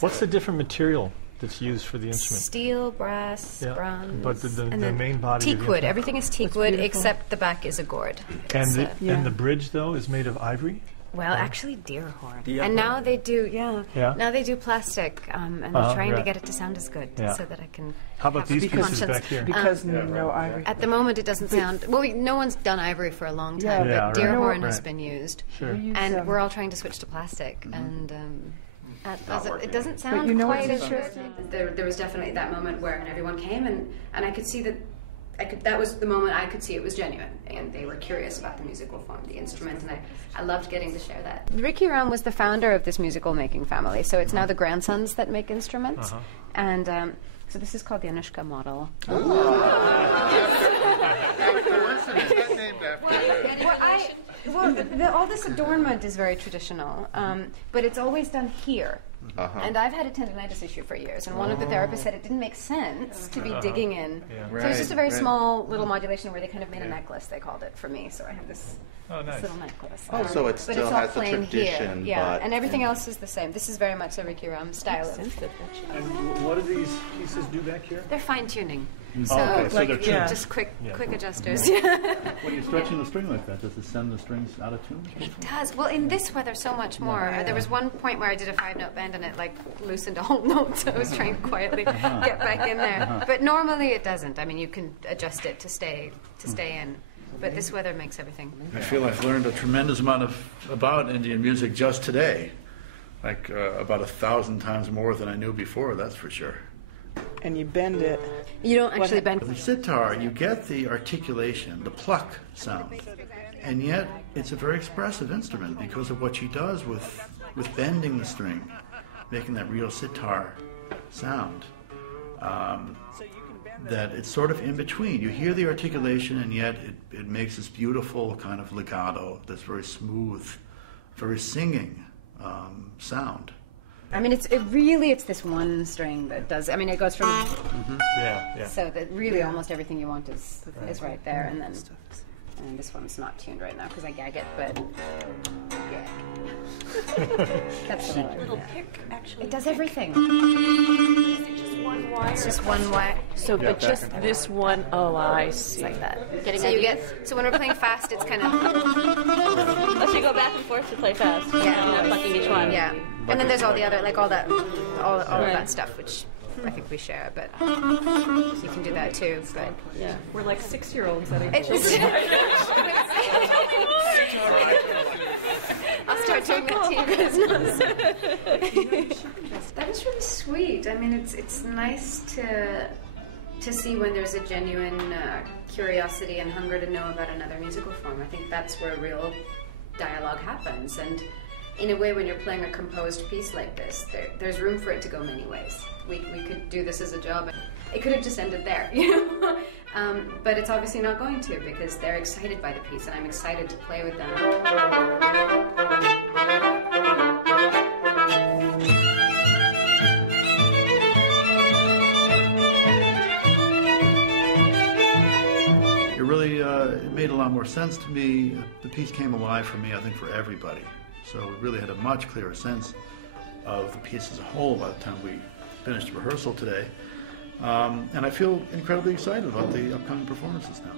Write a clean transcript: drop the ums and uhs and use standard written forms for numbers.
What's the different material that's used for the instrument? Steel, brass, bronze. But the main body. Teak wood. Everything is teak wood except the back is a gourd. And the bridge though is made of ivory. Well, actually, deer horn. And now they do, now they do plastic, and I'm trying to get it to sound as good so that I can. How about these pieces back here? Because no ivory. At the moment, it doesn't sound. Well, no one's done ivory for a long time, but deer horn has been used, and we're all trying to switch to plastic, and. It doesn't sound quite as interesting. There was definitely that moment where everyone came, and I could see that. That was the moment I could see it was genuine, and they were curious about the musical form, the instrument, and I loved getting to share that. Ricky Ram was the founder of this musical making family, so it's now the grandsons that make instruments, and so this is called the Anoushka model. All this adornment is very traditional, but it's always done here. And I've had a tendinitis issue for years, and one of the therapists said it didn't make sense to be digging in. So it was just a very small little modulation where they kind of made a necklace, they called it, for me. So I have this little necklace. So it still has a tradition. Here. And everything else is the same. This is very much a Ricky Ram style. And what do these pieces do back here? They're fine-tuning. So they're just quick adjusters. When you're stretching the string like that, does it send the strings out of tune? It does. Well, in this weather, so much more. There was one point where I did a 5-note bend and it loosened a whole note, so I was trying to quietly get back in there. But normally it doesn't. I mean, you can adjust it to stay in. But this weather makes everything. I feel I've learned a tremendous amount about Indian music just today, about 1,000 times more than I knew before. That's for sure. And you bend it. You don't actually bend. With the sitar, you get the articulation, the pluck sound, and yet it's a very expressive instrument because of what she does with bending the string, making that real sitar sound. That it's sort of in between. You hear the articulation, and yet it makes this beautiful kind of legato, this very smooth, very singing sound. I mean, it's this one string that does. I mean, it goes from so that really almost everything you want is right there, and then this one's not tuned right now because I gag it, but that's a little pick. Actually, it does everything. It's just one wire. So, but just this one. Oh, I see. It's like that. So when we're playing fast, it's kind of. Unless you go back and forth to play fast. Yeah, plucking each one. Yeah, and then there's all the other, all that stuff, which I think we share. But you can do that too. But we're like 6-year-olds that are I'll start doing that to you guys. That was really sweet. I mean, it's nice to see when there's a genuine curiosity and hunger to know about another musical form. I think that's where real dialogue happens. And in a way, when you're playing a composed piece like this, there's room for it to go many ways. We could do this as a job. It could have just ended there, but it's obviously not going to because they're excited by the piece, and I'm excited to play with them. It made a lot more sense to me. The piece came alive for me, I think, for everybody. So we really had a much clearer sense of the piece as a whole by the time we finished rehearsal today. And I feel incredibly excited about the upcoming performances now.